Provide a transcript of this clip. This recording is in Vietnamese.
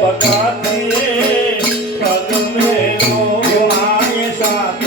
पकाते पग में रोमाए साथ